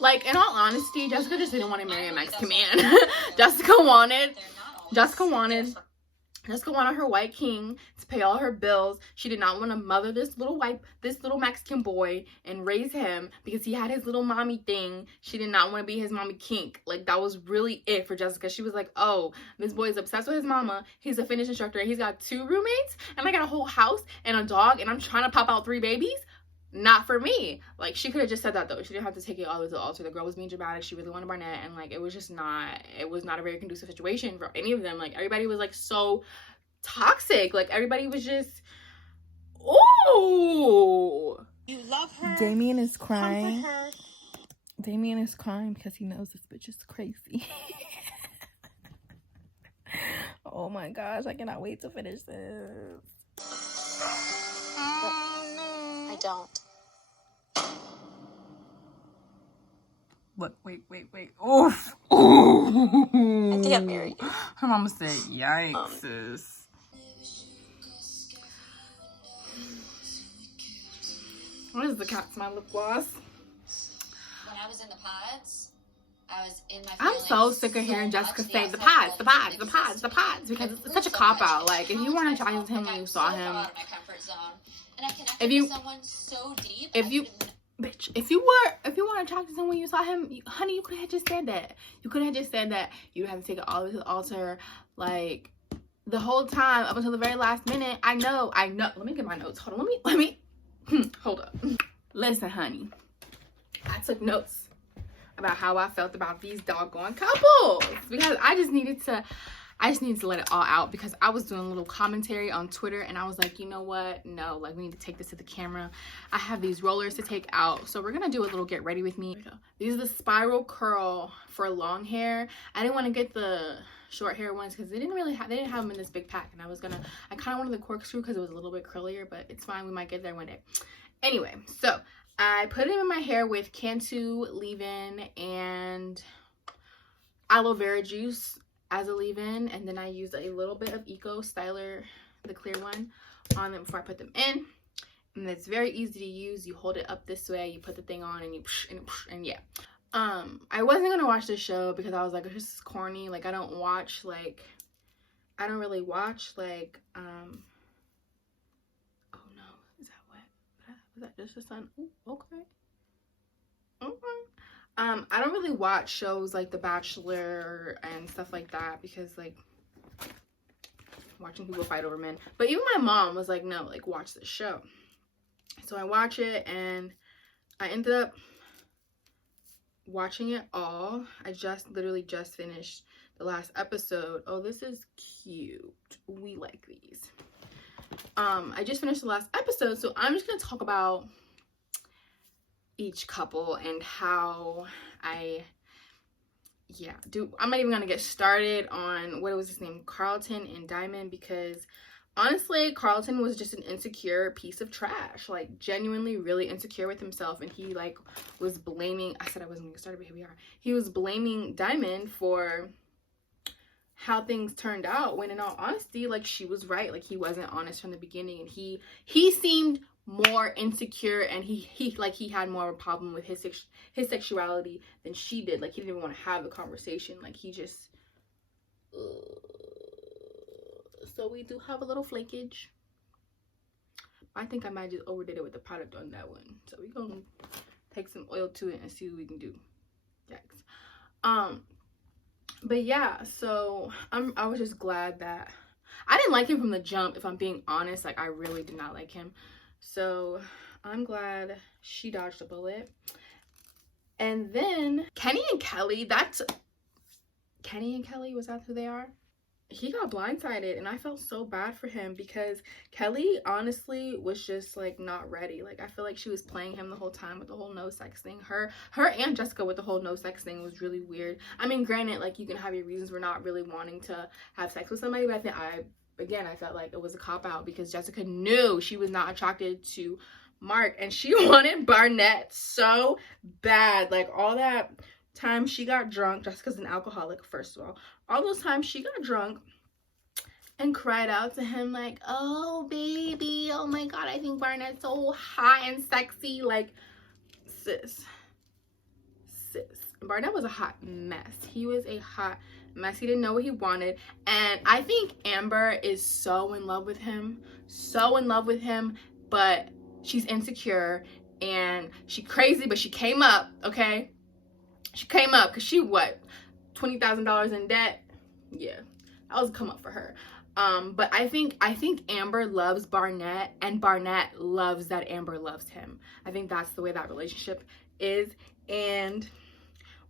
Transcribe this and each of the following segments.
Like, in all honesty, Jessica just didn't want to marry a Mexican man. Jessica wanted her white king to pay all her bills. She did not want to mother this little Mexican boy and raise him because he had his little mommy thing. She did not want to be his mommy kink. Like, that was really it for Jessica. She was like, oh, this boy is obsessed with his mama. He's a fitness instructor. He's got 2 roommates and I got a whole house and a dog and I'm trying to pop out 3 babies. Not for me. Like, she could have just said that though. She didn't have to take it all the way to the altar. The girl was being dramatic. She really wanted Barnett, and like, it was not a very conducive situation for any of them. Like, everybody was like so toxic. Like, everybody was just, ooh. You love her. Damien is crying. Damien is crying because he knows this bitch is crazy. Oh my gosh, I cannot wait to finish this. I don't. Look, wait. Oof. Ooh. I think I'm married. Her mama said, yikes, sis. What is the Cat's My Lip Gloss? When I was in the pods, I was in my I'm so sick of hearing Jessica say the pods, because it's such a cop-out. Like, if you weren't attracted to him when you saw him, if you weren't attracted to him when you saw him, honey, you could have just said that. You could have just said that. You would have to take it all the way to the altar. Like, the whole time up until the very last minute. I know. Let me get my notes. Hold on. Let me hold up. Listen, honey, I took notes about how I felt about these doggone couples because I just needed to let it all out, because I was doing a little commentary on Twitter and I was like, you know what? No, like, we need to take this to the camera. I have these rollers to take out. So we're going to do a little get ready with me. These are the spiral curl for long hair. I didn't want to get the short hair ones because they didn't have them in this big pack. And I kind of wanted the corkscrew because it was a little bit curlier, but it's fine. We might get there one day. Anyway, so I put it in my hair with Cantu leave-in and aloe vera juice as a leave-in, and then I used a little bit of Eco Styler, the clear one, on them before I put them in. And it's very easy to use. You hold it up this way, you put the thing on, and and yeah. I wasn't gonna watch this show because I was like, this is corny. Like, I don't really watch like oh no, is that wet? Was that just the sun? Ooh, okay. I don't really watch shows like The Bachelor and stuff like that because, like, watching people fight over men. But even my mom was like, no, like, watch this show. So I watch it and I ended up watching it all. I literally just finished the last episode. Oh, this is cute. We like these. I just finished the last episode, so I'm just gonna talk about each couple and how I'm not even gonna get started on what was his name, Carlton and Diamond, because honestly Carlton was just an insecure piece of trash, like genuinely really insecure with himself, and he like was blaming, I said I wasn't gonna get started, but here we are. He was blaming Diamond for how things turned out, when in all honesty, like, she was right. Like, he wasn't honest from the beginning, and he seemed more insecure, and he had more of a problem with his sexuality than she did. Like, he didn't even want to have the conversation. Like, he just so we do have a little flakage. I think I might just overdid it with the product on that one, so we're gonna take some oil to it and see what we can do. Yikes. But yeah, so I was just glad that I didn't like him from the jump, if I'm being honest. Like, I really did not like him. So I'm glad she dodged a bullet. And then Kenny and Kelly, was that who they are? He got blindsided, and I felt so bad for him because Kelly honestly was just like not ready. Like, I feel like she was playing him the whole time with the whole no sex thing. Her and Jessica with the whole no sex thing was really weird. I mean, granted, like, you can have your reasons for not really wanting to have sex with somebody, but I felt like it was a cop-out because Jessica knew she was not attracted to Mark, and she wanted Barnett so bad. Like, all that time she got drunk, Jessica's an alcoholic, first of all those times she got drunk and cried out to him like, oh baby, oh my god, I think Barnett's so hot and sexy. Like, sis. Barnett was a hot mess. He was a hot mess. He didn't know what he wanted. And I think Amber is so in love with him. So in love with him. But she's insecure. And she crazy, but she came up, okay? She came up because she, what, $20,000 in debt? Yeah, that was a come up for her. But I think Amber loves Barnett, and Barnett loves that Amber loves him. I think that's the way that relationship is, and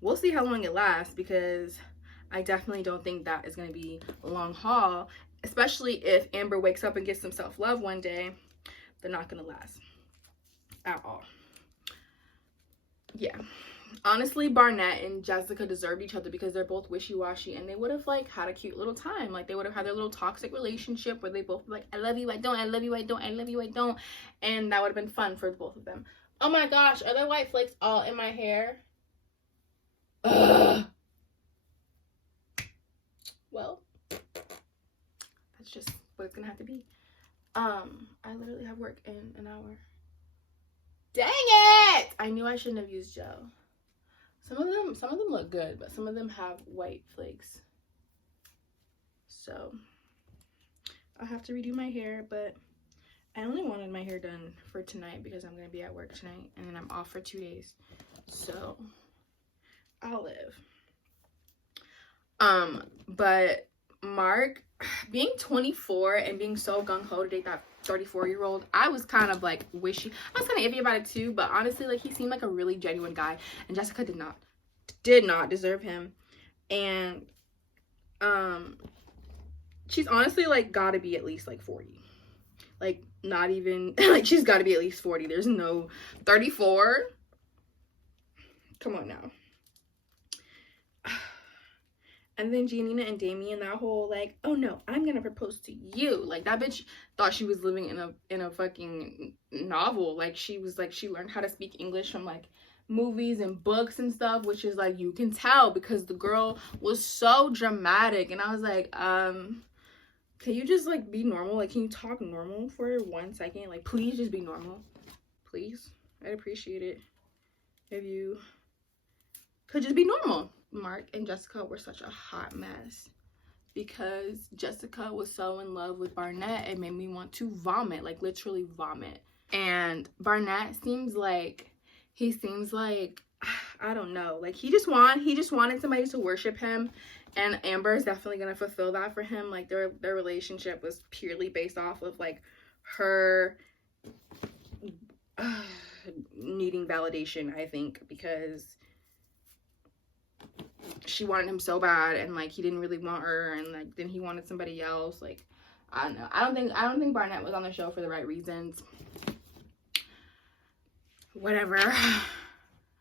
we'll see how long it lasts, because I definitely don't think that is going to be a long haul, especially if Amber wakes up and gets some self-love one day. They're not going to last at all. Yeah. Honestly, Barnett and Jessica deserved each other because they're both wishy-washy, and they would have like had a cute little time. Like, they would have had their little toxic relationship where they both were like, I love you, I don't, I love you, I don't, I love you, I don't, and that would have been fun for both of them. Oh my gosh, are there white flakes all in my hair? Ugh. Well, that's just what it's gonna have to be. I literally have work in an hour. Dang it! I knew I shouldn't have used gel. Some of them look good, but some of them have white flakes. So I'll have to redo my hair, but I only wanted my hair done for tonight because I'm gonna be at work tonight, and then I'm off for 2 days. So I'll live. But Mark, being 24 and being so gung-ho to date that 34-year-old, I was kind of like wishy. I was kind of iffy about it too, but honestly, like, he seemed like a really genuine guy, and Jessica did not deserve him. And she's honestly like gotta be at least like 40. Like, not even like, she's gotta be at least 40. There's no 34. Come on now. And then Giannina and Damien, that whole like, oh no, I'm gonna propose to you. Like, that bitch thought she was living in a fucking novel. Like, she was like, she learned how to speak English from like movies and books and stuff, which is like, you can tell because the girl was so dramatic. And I was like, can you just like be normal? Like, can you talk normal for 1 second? Like, please just be normal. Please. I'd appreciate it if you could just be normal. Mark and Jessica were such a hot mess because Jessica was so in love with Barnett, it made me want to vomit, like literally vomit. And Barnett seems like I don't know, like he just wanted somebody to worship him, and Amber is definitely gonna fulfill that for him. Like, their relationship was purely based off of like her needing validation, I think, because she wanted him so bad, and like he didn't really want her, and like then he wanted somebody else. Like, I don't know. I don't think Barnett was on the show for the right reasons. Whatever.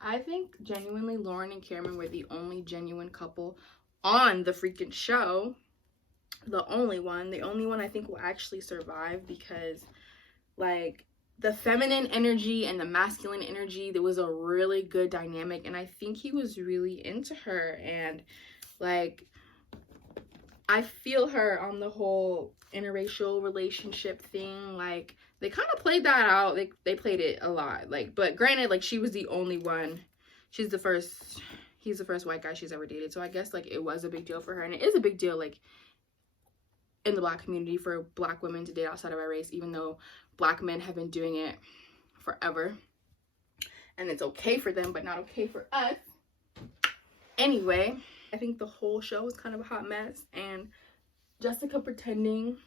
I think genuinely Lauren and Cameron were the only genuine couple on the freaking show. The only one I think will actually survive, because like the feminine energy and the masculine energy, there was a really good dynamic, and I think he was really into her, and like I feel her on the whole interracial relationship thing. Like, they kind of played that out. They played it a lot. Like, but granted, like, she was the only one. He's the first white guy she's ever dated. So I guess like it was a big deal for her, and it is a big deal like in the Black community for Black women to date outside of our race, even though Black men have been doing it forever, and it's okay for them but not okay for us. Anyway, I think the whole show was kind of a hot mess, and Jessica pretending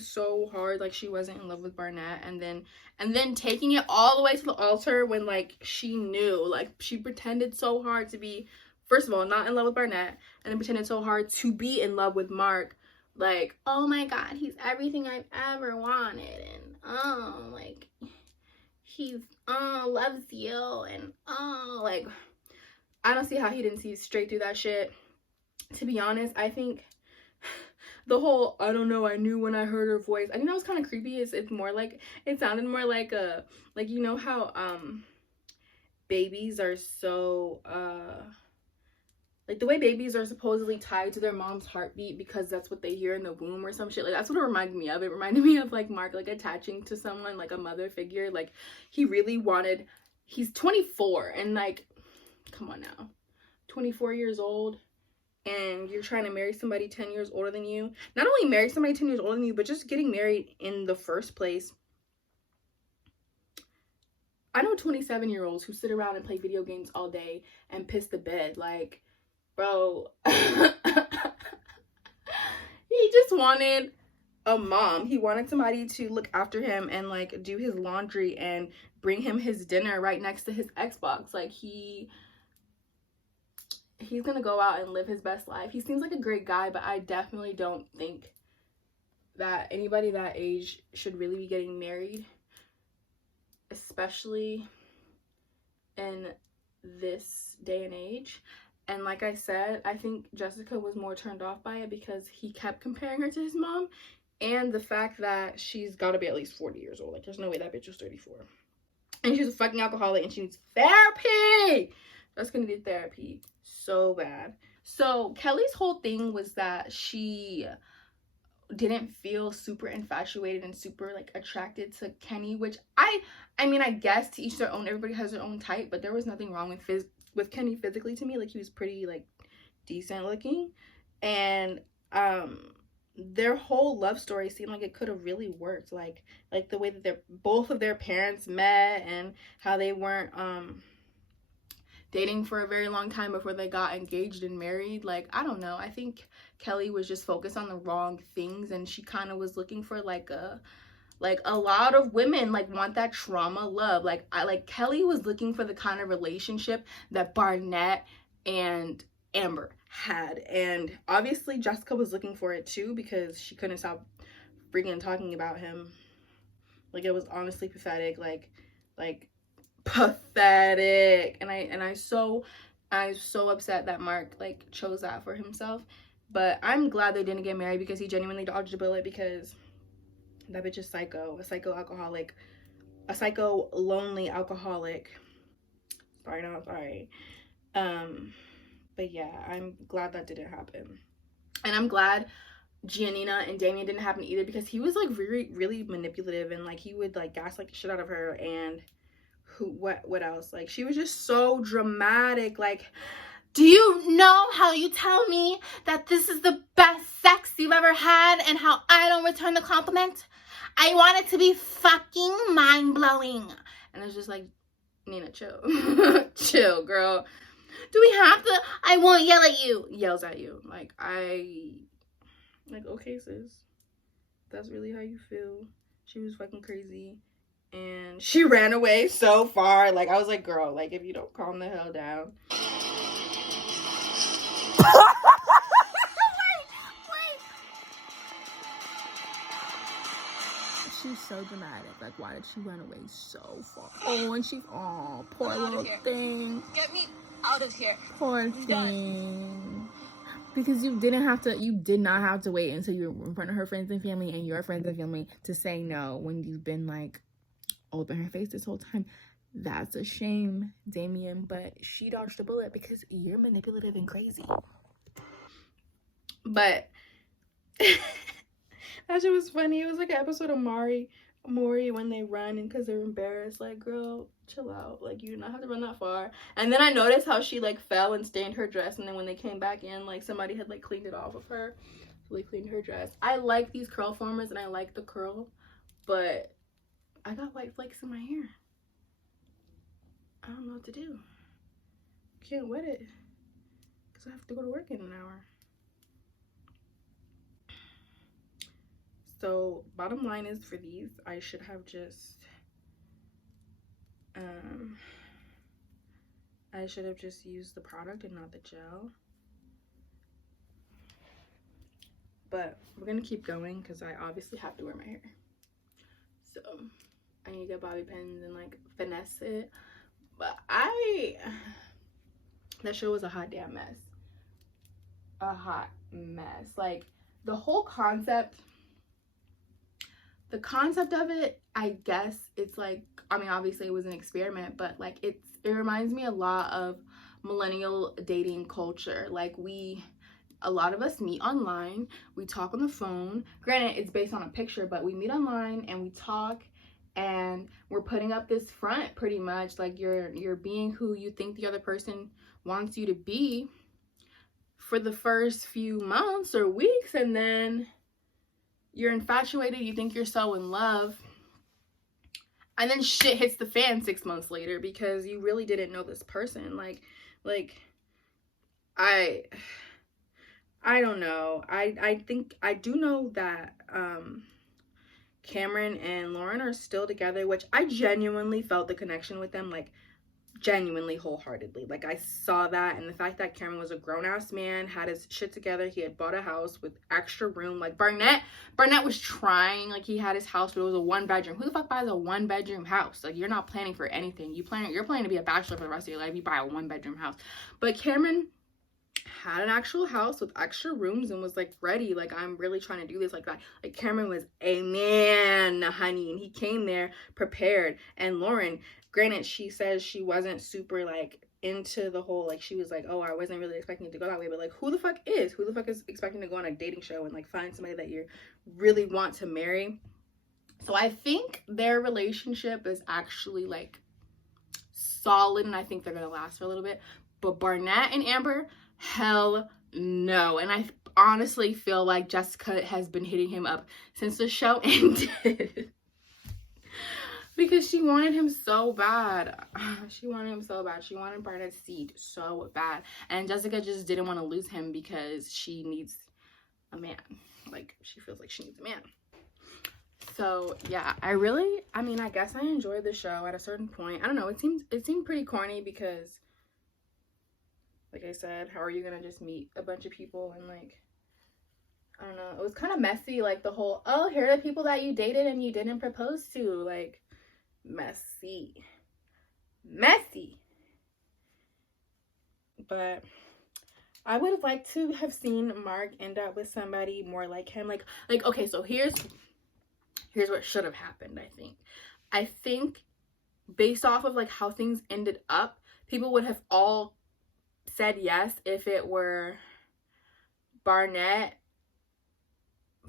so hard like she wasn't in love with Barnett, and then taking it all the way to the altar when like she knew. Like, she pretended so hard to be, first of all, not in love with Barnett, and then pretended so hard to be in love with Mark. Like, oh my god, he's everything I've ever wanted, and like he's loves you, and like, I don't see how he didn't see straight through that shit. To be honest, I think the whole I don't know, I knew when I heard her voice, I think that was kind of creepy. It's more like, it sounded more like a, like, you know how babies are so like the way babies are supposedly tied to their mom's heartbeat because that's what they hear in the womb or some shit. Like, that's what it reminded me of. It reminded me of like Mark like attaching to someone, like a mother figure. Like, he really wanted he's 24 and like, come on now, 24 years old, and you're trying to marry somebody 10 years older than you. Not only marry somebody 10 years older than you, but just getting married in the first place. I know 27-year-olds who sit around and play video games all day and piss the bed. Like, bro, he just wanted a mom. He wanted somebody to look after him and like do his laundry and bring him his dinner right next to his Xbox. Like, he's gonna go out and live his best life. He seems like a great guy, but I definitely don't think that anybody that age should really be getting married, especially in this day and age. And like I said, I think Jessica was more turned off by it because he kept comparing her to his mom, and the fact that she's got to be at least 40 years old. Like, there's no way that bitch was 34. And she's a fucking alcoholic and she needs therapy. Jessica needed therapy so bad. So Kelly's whole thing was that she didn't feel super infatuated and super like attracted to Kenny, which I mean, I guess to each their own. Everybody has their own type, but there was nothing wrong with Kenny physically to me. Like, he was pretty like decent looking, and their whole love story seemed like it could have really worked. Like the way that both of their parents met and how they weren't dating for a very long time before they got engaged and married. Like, I don't know, I think Kelly was just focused on the wrong things, and she kind of was looking for like a lot of women like want that trauma love. Like, Kelly was looking for the kind of relationship that Barnett and Amber had, and obviously Jessica was looking for it too, because she couldn't stop freaking talking about him. Like, it was honestly pathetic. Like pathetic. And I'm so upset that Mark like chose that for himself. But I'm glad they didn't get married, because he genuinely dodged a bullet, because that bitch is psycho. A psycho alcoholic, a psycho lonely alcoholic. Sorry. But yeah, I'm glad that didn't happen. And I'm glad Giannina and Damien didn't happen either, because he was like really manipulative, and like he would like gaslight the shit out of her. And what else? Like, she was just so dramatic. Like, do you know how you tell me that this is the best sex you've ever had and how I don't return the compliment? I want it to be fucking mind-blowing. And it's just like, Nina, chill. Chill, girl. Do we have to? I won't yell at you. Yells at you. Like, okay, sis. That's really how you feel. She was fucking crazy. And she ran away so far. Like, I was like, girl, like, if you don't calm the hell down. She's so dramatic. Like, why did she run away so far? Oh, and she's, oh, poor little thing. Get me out of here. Poor thing. Because you did not have to wait until you were in front of her friends and family and your friends and family to say no when you've been like all up in her face this whole time. That's a shame, Damien, but she dodged a bullet because you're manipulative and crazy. But that shit was funny. It was like an episode of Maury when they run and because they're embarrassed. Like, girl, chill out. Like, you do not have to run that far. And then I noticed how she like fell and stained her dress, and then when they came back in, like somebody had like cleaned it off of her. So they cleaned her dress. I like these curl formers and I like the curl, but I got white flakes in my hair. I don't know what to do. Can't wet it because I have to go to work in an hour. So bottom line is, for these, I should have just used the product and not the gel. But we're gonna keep going because I obviously have to wear my hair. So I need to get bobby pins and like finesse it. But that show was a hot damn mess. A hot mess. Like, the whole concept of it, I guess it's like, I mean, obviously it was an experiment, but like it reminds me a lot of millennial dating culture. Like, a lot of us meet online, we talk on the phone. Granted, it's based on a picture, but we meet online and we talk, and we're putting up this front pretty much, like you're being who you think the other person wants you to be for the first few months or weeks, and then you're infatuated, you think you're so in love, and then shit hits the fan 6 months later because you really didn't know this person. Like I don't know. I think I do know that Cameron and Lauren are still together, which I genuinely felt the connection with them, like genuinely wholeheartedly. Like I saw that, and the fact that Cameron was a grown-ass man, had his shit together, he had bought a house with extra room. Like Barnett was trying, like he had his house, but it was a 1-bedroom. Who the fuck buys a 1-bedroom house? Like you're not planning for anything. You're planning to be a bachelor for the rest of your life. You buy a 1-bedroom house. But Cameron had an actual house with extra rooms and was like ready, like I'm really trying to do this like that. Like Cameron was a man, honey, and he came there prepared. And Lauren, granted, she says she wasn't super like into the whole, like she was like, oh, I wasn't really expecting it to go that way, but like who the fuck is expecting to go on a dating show and like find somebody that you really want to marry? So I think their relationship is actually like solid, and I think they're gonna last for a little bit. But Barnett and Amber, hell no. And I honestly feel like Jessica has been hitting him up since the show ended. Because she wanted him so bad. She wanted him so bad. She wanted Barnett's seat so bad. And Jessica just didn't want to lose him because she needs a man. Like, she feels like she needs a man. So, yeah, I guess I enjoyed the show at a certain point. I don't know, it seemed pretty corny because, like I said, how are you gonna just meet a bunch of people and like, I don't know, it was kind of messy, like the whole, oh, here are the people that you dated and you didn't propose to, like, messy. But I would have liked to have seen Mark end up with somebody more like him, like okay, so here's what should have happened. I think based off of like how things ended up, people would have all said yes if it were Barnett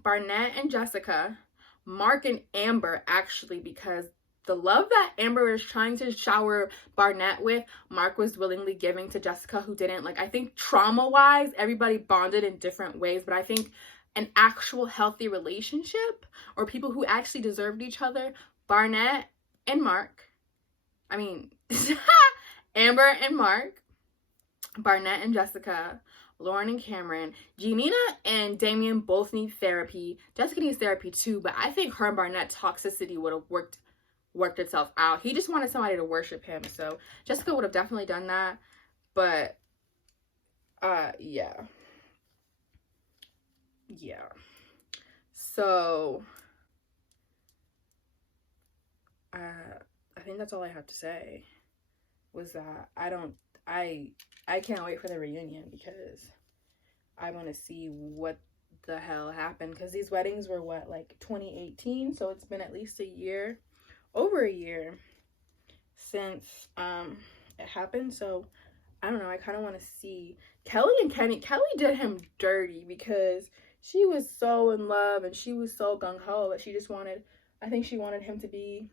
and Jessica, Mark and Amber, actually, because the love that Amber is trying to shower Barnett with, Mark was willingly giving to Jessica, who didn't. Like, I think trauma-wise, everybody bonded in different ways, but I think an actual healthy relationship, or people who actually deserved each other, Barnett and Mark, Amber and Mark, Barnett and Jessica, Lauren and Cameron, Giannina and Damien both need therapy. Jessica needs therapy too, but I think her and Barnett toxicity would have worked itself out. He just wanted somebody to worship him, so Jessica would have definitely done that. But yeah. So I think that's all I have to say, was that I can't wait for the reunion because I want to see what the hell happened, because these weddings were what, like 2018, so it's been at least over a year since it happened. So I don't know, I kind of want to see Kelly and Kenny. Kelly did him dirty because she was so in love and she was so gung-ho that she just wanted, I think she wanted him to be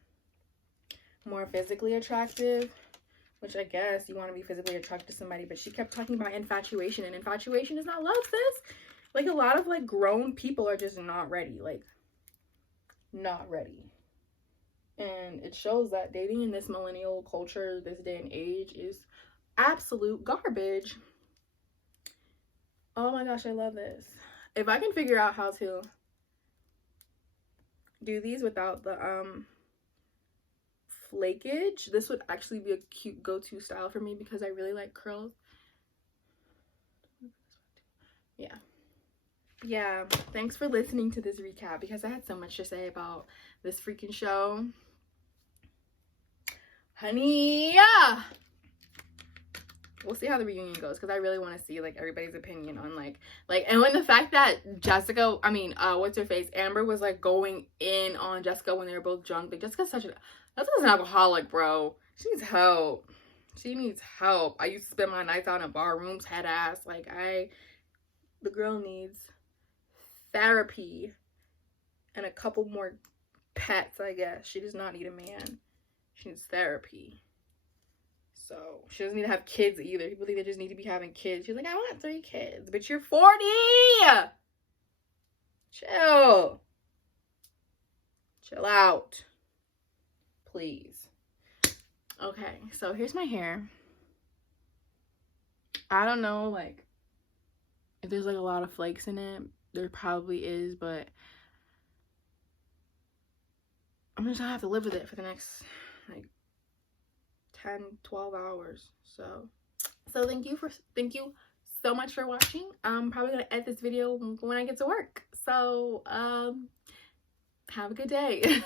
more physically attractive, which I guess you want to be physically attracted to somebody, but she kept talking about infatuation, and infatuation is not love, sis. Like, a lot of like grown people are just not ready, like not ready. And it shows that dating in this millennial culture, this day and age, is absolute garbage. Oh my gosh, I love this. If I can figure out how to do these without the flakage, this would actually be a cute go-to style for me because I really like curls. Yeah, thanks for listening to this recap because I had so much to say about this freaking show, honey. Yeah, we'll see how the reunion goes because I really want to see like everybody's opinion on like and when the fact that Jessica, what's her face, Amber, was like going in on Jessica when they were both drunk. Like, Jessica's an alcoholic, bro. She needs help. I used to spend my nights out in bar rooms, head ass. Like, the girl needs therapy and a couple more pets, I guess. She does not need a man. She needs therapy. So she doesn't need to have kids either. People think they just need to be having kids. She's like, I want 3 kids. But you're 40! Chill. Chill out. Please. Okay, so here's my hair. I don't know, like, if there's, like, a lot of flakes in it. There probably is, but I'm just gonna have to live with it for the next, like, 10, 12 hours. So thank you so much for watching. I'm probably gonna edit this video when I get to work. So, have a good day.